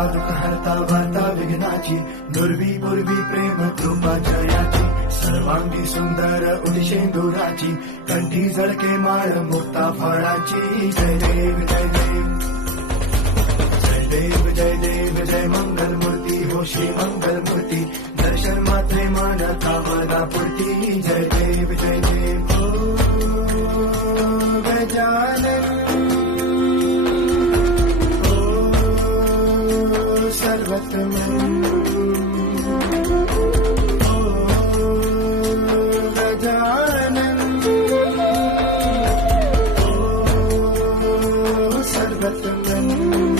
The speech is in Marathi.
करता दुःख हरता वार्ता विघ्नाची दुर्वी पूर्वी प्रेम कृपा जयाची सर्वांगी सुंदर उदिशेंदुराची कंठी झळके माळ मुक्ता फळाची जय देव जय देव जय देव जय देव जय मंगल मूर्ती हो श्री मंगल मूर्ती दर्शन मात्रे मान कामना पूर्ती जय देव ओ गजानन ओ सर्वत्रमन सर्वत्र